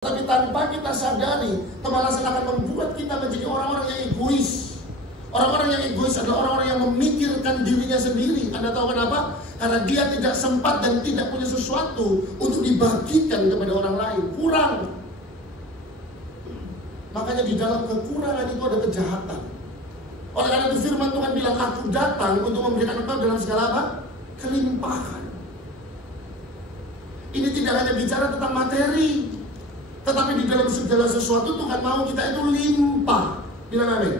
Tapi tanpa kita sadari, kemalasan akan membuat kita menjadi orang-orang yang egois. Orang-orang yang egois adalah orang-orang yang memikirkan dirinya sendiri. Anda tahu kenapa? Karena dia tidak sempat dan tidak punya sesuatu untuk dibagikan kepada orang lain. Kurang. Makanya di dalam kekurangan itu ada kejahatan. Oleh karena itu firman Tuhan bilang, aku datang untuk memberikan engkau dalam segala apa? Kelimpahan. Ini tidak hanya bicara tentang materi, tetapi di dalam segala sesuatu Tuhan mau kita itu limpah. Bilang amin.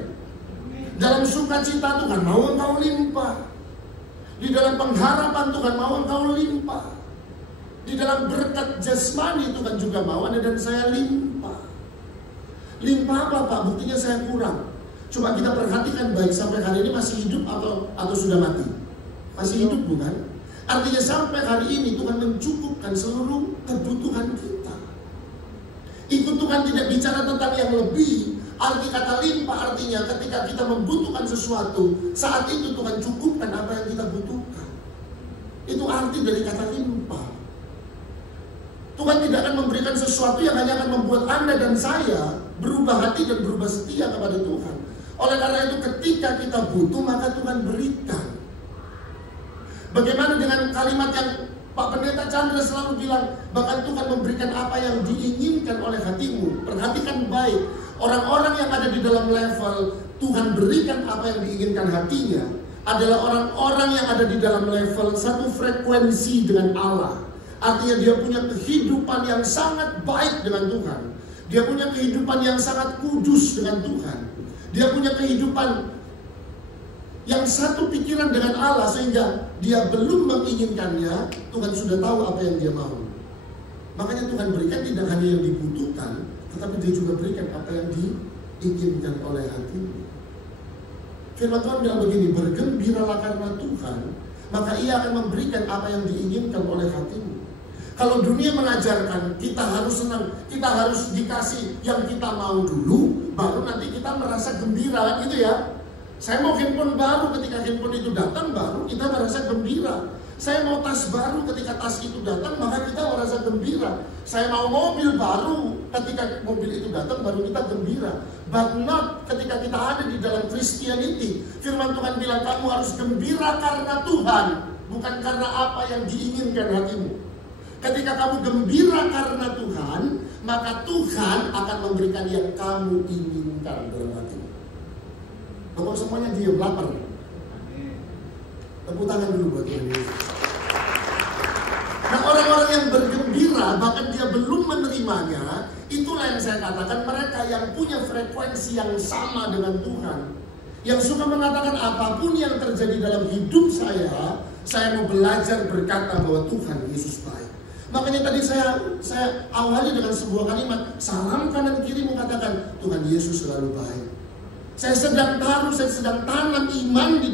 Dalam sukacita Tuhan mau engkau limpah. Di dalam pengharapan Tuhan mau engkau limpah. Di dalam berkat jasmani Tuhan juga mau Anda dan saya limpah. Limpah apa Pak? Buktinya saya kurang. Coba kita perhatikan baik, sampai hari ini masih hidup atau sudah mati? Masih hidup bukan? Artinya sampai hari ini Tuhan mencukupkan seluruh kebutuhan kita. Itu Tuhan tidak bicara tentang yang lebih. Arti kata limpah artinya ketika kita membutuhkan sesuatu, saat itu Tuhan cukupkan apa yang kita butuhkan. Itu arti dari kata limpah. Tuhan tidak akan memberikan sesuatu yang hanya akan membuat Anda dan saya berubah hati dan berubah setia kepada Tuhan. Oleh karena itu ketika kita butuh, maka Tuhan berikan. Bagaimana dengan kalimat yang Pak Pendeta Chandra selalu bilang, bahkan Tuhan memberikan apa yang diinginkan oleh hatimu. Perhatikan baik, orang-orang yang ada di dalam level Tuhan berikan apa yang diinginkan hatinya adalah orang-orang yang ada di dalam level satu frekuensi dengan Allah. Artinya dia punya kehidupan yang sangat baik dengan Tuhan. Dia punya kehidupan yang sangat kudus dengan Tuhan. Dia punya kehidupan yang satu pikiran dengan Allah, sehingga dia belum menginginkannya, Tuhan sudah tahu apa yang dia mau. Makanya Tuhan berikan tidak hanya yang dibutuhkan, tetapi dia juga berikan apa yang diinginkan oleh hatimu. Firman Tuhan bilang begini, bergembiralah karena Tuhan, maka ia akan memberikan apa yang diinginkan oleh hatimu. Kalau dunia mengajarkan kita harus senang, kita harus dikasih yang kita mau dulu, baru nanti kita merasa gembira, gitu ya. Saya mau handphone baru, ketika handphone itu datang baru kita merasa gembira. Saya mau tas baru, ketika tas itu datang maka kita merasa gembira. Saya mau mobil baru, ketika mobil itu datang baru kita gembira. But not ketika kita ada di dalam Christianity. Firman Tuhan bilang kamu harus gembira karena Tuhan, bukan karena apa yang diinginkan hatimu. Ketika kamu gembira karena Tuhan, maka Tuhan akan memberikan yang kamu inginkan dalam hatimu. Bapak semuanya diam, lapar. Tepuk tangan dulu buat Tuhan Yesus. Nah, orang-orang yang bergembira, bahkan dia belum menerimanya, itulah yang saya katakan mereka yang punya frekuensi yang sama dengan Tuhan. Yang suka mengatakan apapun yang terjadi dalam hidup saya mau belajar berkata bahwa Tuhan Yesus baik. Makanya tadi saya awali dengan sebuah kalimat, salam kanan kiri mengatakan Tuhan Yesus selalu baik. Saya sedang tanam iman di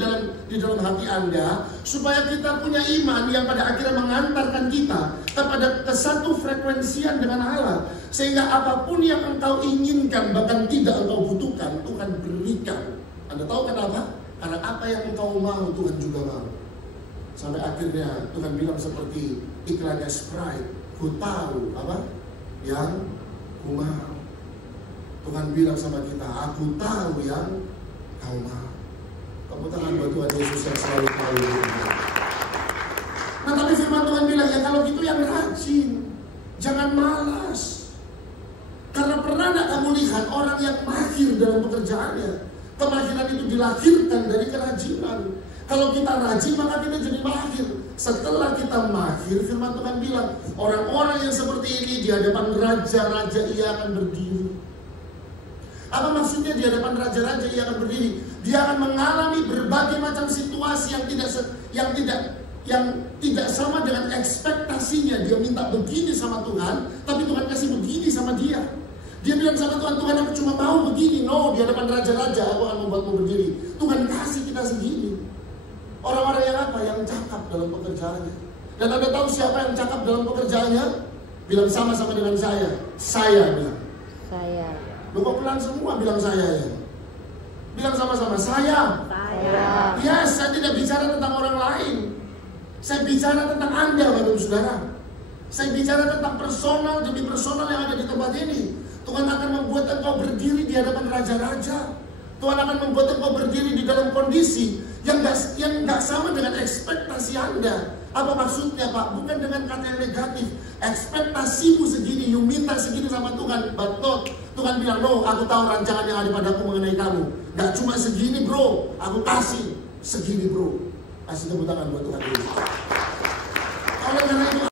dalam hati Anda, supaya kita punya iman yang pada akhirnya mengantarkan kita kepada kesatu frekuensian dengan Allah, sehingga apapun yang engkau inginkan bahkan tidak engkau butuhkan, Tuhan berikan. Anda tahu kenapa? Karena apa yang engkau mau Tuhan juga mau. Sampai akhirnya Tuhan bilang seperti iklannya Sprite, ku tahu apa yang ku mau. Tuhan bilang sama kita, aku tahu yang kau mau. Tepuk tangan buat Tuhan Yesus yang selalu tahu. Nah, tapi firman Tuhan bilang, ya kalau gitu yang rajin, jangan malas. Karena pernah gak kamu lihat orang yang mahir dalam pekerjaannya? Kemahiran itu dilahirkan dari kerajinan. Kalau kita rajin maka kita jadi mahir. Setelah kita mahir, firman Tuhan bilang, orang-orang yang seperti ini di hadapan raja-raja ia akan berdiri. Apa maksudnya di hadapan raja-raja ia akan berdiri? Dia akan mengalami berbagai macam situasi yang tidak sama dengan ekspektasinya. Dia minta begini sama Tuhan, tapi Tuhan kasih begini sama dia. Dia bilang sama Tuhan, Tuhan aku cuma mau begini. No, di hadapan raja-raja aku akan membuatmu berdiri. Tuhan kasih kita segini. Orang-orang yang apa? Yang cakap dalam pekerjaannya. Dan Anda tahu siapa yang cakap dalam pekerjaannya? Bilang sama-sama dengan saya. Saya bilang. Saya. Lupa pelan semua bilang saya ya. Bilang sama-sama, saya. Yes, saya tidak bicara tentang orang lain. Saya bicara tentang Anda, Bapak Saudara. Saya bicara tentang personal demi personal yang ada di tempat ini. Tuhan akan membuat engkau berdiri di hadapan raja-raja. Tuhan akan membuat engkau berdiri di dalam kondisi yang gak sama dengan ekspektasi Anda. Apa maksudnya, Pak? Bukan dengan kata yang negatif. Ekspektasimu segini, you minta segini sama Tuhan, but not. Tuhan bilang, no, aku tahu rancangan yang ada padaku mengenai kamu. Gak cuma segini, bro. Aku kasih segini, bro. Kasih tepuk tangan buat Tuhan. Oleh karena itu,